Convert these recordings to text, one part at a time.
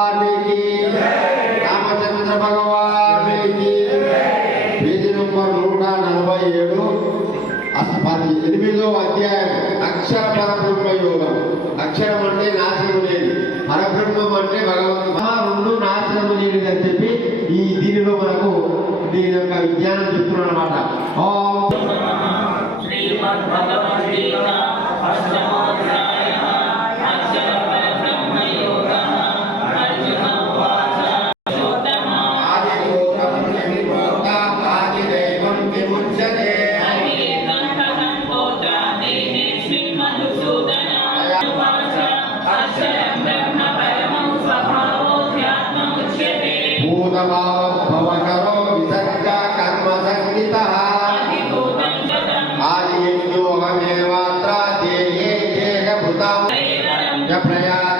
భగవానికి రామచంద్ర భగవానికి page number నూట నలభై ఏడు. పది ఎనిమిదో అధ్యాయం. అక్షర పరబ్రహ్మ యోగం. అక్షరం అంటే నాశనం లేదు పరబ్రహ్మం అంటే భగవంతు రెండు నాశనం లేనిదని చెప్పి ఈ దీనిలో మనకు దీని యొక్క విజ్ఞానం చెప్తున్నాడు అనమాట భూతమాద్భవకరో విసర్గ కర్మ సంగిత ఆది యోగమేవాత్ర దేహే దేహభృతం ప్రయాణ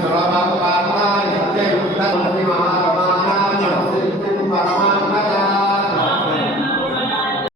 सुरभपाता नित्ययुक्त